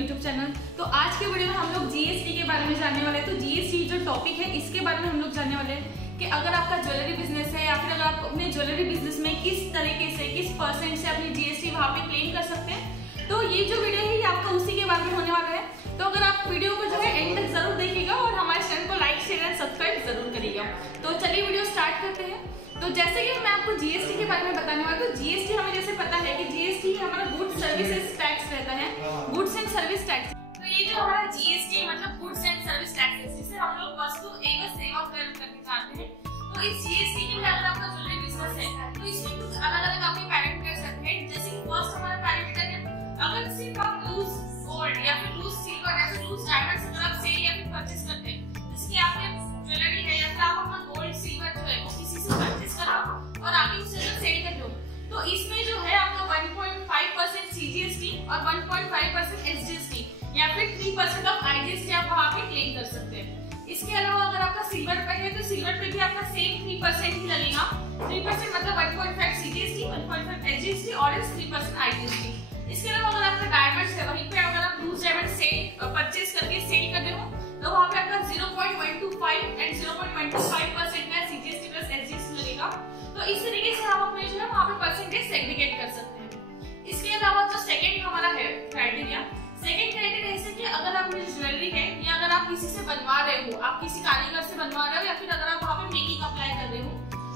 YouTube channel. तो आज के वीडियो में हम लोग जीएसटी के बारे में जानने वाले हैं। तो जीएसटी जो टॉपिक है इसके बारे में हम लोग जानने वाले हैं कि अगर आपका ज्वेलरी बिजनेस है या फिर अगर आप अपने ज्वेलरी बिजनेस में किस तरीके से किस परसेंट से अपनी जीएसटी वहाँ पे क्लेम कर सकते हैं। तो ये जो वीडियो है ये आपका उसी के बारे में होने वाला है। तो अगर आप वीडियो को जो है एंड तक जरूर देखिएगा और हमारे चैनल को लाइक शेयर एंड सब्सक्राइब जरूर करिएगा। तो चलिए वीडियो स्टार्ट करते हैं। तो जैसे कि मैं आपको जीएसटी के बारे में बताने वाला हूं, तो जीएसटी हमें जैसे पता है कि जीएसटी हमारा गुड्स सर्विसेज टैक्स रहता है, गुड्स एंड सर्विस टैक्स। तो ये जो हमारा जीएसटी मतलब गुड्स एंड सर्विस टैक्स है, जिसे हम लोग वस्तु एवं सेवा कर करके जानते हैं। तो इस जीएसटी के लिए अगर आपका ज्वेलरी बिजनेस है तो इसमें कुछ अलग-अलग आपके पैरामीटर्स रहते हैं। जैसे कि फर्स्ट हमारा पैरामीटर है, अगर सिर्फ आप लूज गोल्ड या फिर लूज सिल्वर या फिर लूज डायमंड्स अगर आप सेल या फिर परचेज करते हैं, जिसकी आपके ज्वेलरी है या फिर आप अपना गोल्ड सिल्वर जो है वो किसी से परचेज करो और आप उसे जो सेल कर दो, तो इसमें जो है आपका 1.5% सीजीएसटी और 1.5% एसजीएसटी या फिर 3% ऑफ आईजीएसटी आप वहां पे क्लेम कर सकते हैं। इसके अलावा अगर आपका सिल्वर पे है तो सिल्वर पे भी आपका सेम 3% ही लगेगा। 3% मतलब 1.5 सीजीएसटी, 1.5 एसजीएसटी और 3% आईजीएसटी। इसके अलावा अगर आपका डायमंड्स है, वहीं पे अगर आप लूज डायमंड सेल परचेज करके सेल कर रहे हो तो वहां पे आपका 0.125 एंड 0.125% का सीजीएसटी प्लस एसजीएसटी लगेगा। तो इस तरीके से आप अपने जो है वहां पे परसेंटेज सेग्रीगेट कर सकते हैं। इसके अलावा जो सेकंड हमारा है क्राइटेरिया, सेकंड क्राइटेरिया ऐसे कि अगर आप ज्वेलरी है या अगर आप किसी से बनवा रहे हो, आप किसी कारीगर से बनवा रहे हो या फिर अगर आप वहां पे मेकिंग अप्लाई कर रहे हो,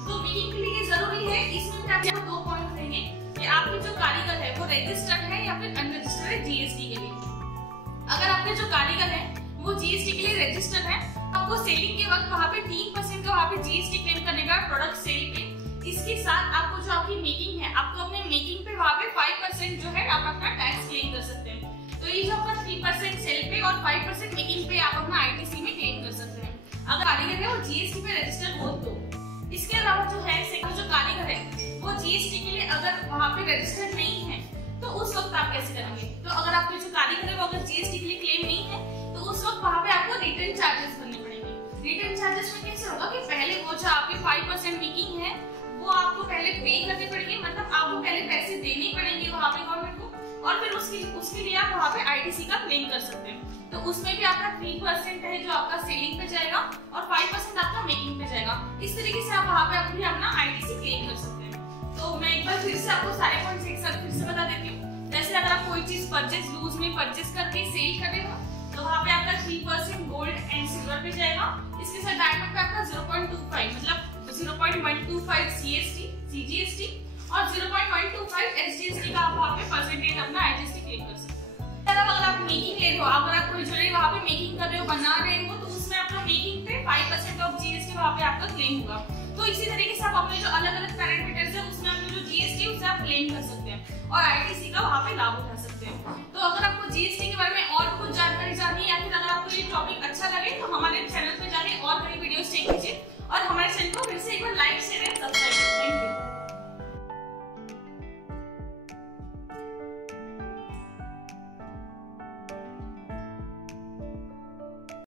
तो मेकिंग के लिए जरूरी है इसमें आपको दो पॉइंट रहेंगे कि आपके जो कारीगर है वो रजिस्टर्ड है या फिर अनरजिस्टर्ड है जीएसटी के लिए। अगर आपके जो कारीगर है वो जीएसटी के लिए रजिस्टर्ड है, आपको सेलिंग के वक्त वहां पे 3% का वहां पे जीएसटी क्लेम करने का प्रोडक्ट सेल पे। इसके साथ आपको जो आपकी मेकिंग है, आपको अपने मेकिंग पे वहां पे 5% जो है आप अपना टैक्स क्लेम कर सकते हैं। तो ये जो आपका 3% सेल पे और 5% मेकिंग पे आप अपना आईटीसी में क्लेम कर सकते हैं अगर कारीगर है वो जीएसटी पे रजिस्टर्ड हो तो। इसके अलावा जो है जो कारीगर है वो जीएसटी के लिए अगर वहां पे रजिस्टर्ड नहीं है तो उस वक्त आप कैसे करेंगे। तो अगर आपके जो कारीगर है वो अगर जीएसटी के लिए क्लेम नहीं है तो उस वक्त वहां पे आपको रिटर्न चार्जेस भरने पड़ेंगे। रिटर्न चार्जेस में कैसे होगा कि पहले वो जो आपके 5% मेकिंग है वो आपको पहले पे करने पड़ेंगे, मतलब आपको पहले पैसे देने पड़ेंगे वहां पे गवर्नमेंट को, और फिर उसके लिए आप वहां पे आईटीसी का क्लेम कर सकते हैं। तो उसमें भी आपका 3% है जो आपका सेलिंग पे जाएगा और 5% आपका मेकिंग पे जाएगा। इस तरीके से आप वहां पे अपना आईटीसी क्लेम कर सकते हैं। तो मैं एक बार फिर से आपको सारे पॉइंट्स एक साथ फिर से बता देती हूँ। जैसे अगर आप कोई चीज परचेज लूज में परचेज करके सेल कर रहे हो तो वहां पे आपका 3% गोल्ड एंड सिल्वर पे जाएगा। इसके साथ डायमंड पे आपका 0.25 मतलब 0.125 सीजीएसटी और 0.125 एसजीएसटी का आप वहां पे परसेंटेज अपना आईजीएसटी क्लेम कर सकते हैं। अगर आप मेकिंग ले रहे हो, अगर आप कोई ज्वेलरी वहां पे मेकिंग कर रहे हो, बना रहे हो, तो उसमें आपका मेकिंग पे 5% ऑफ जीएसटी वहां पे आपका क्लेम होगा। तो इसी तरीके से आप अपने जो अलग-अलग पैरामीटर्स है उसमें अपने जो जीएसटी उसे आप क्लेम कर सकते हैं और आईटीसी का वहां पे लाभ उठा सकते हैं। तो अगर आपको जीएसटी के बारे में और कुछ जानकारी चाहिए या फिर अगर आपको ये टॉपिक अच्छा लगे तो हमारे चैनल पे जाके और नई वीडियोस चेक कीजिए और हमारे चैनल को फिर से एक बार लाइक शेयर एंड सब्सक्राइब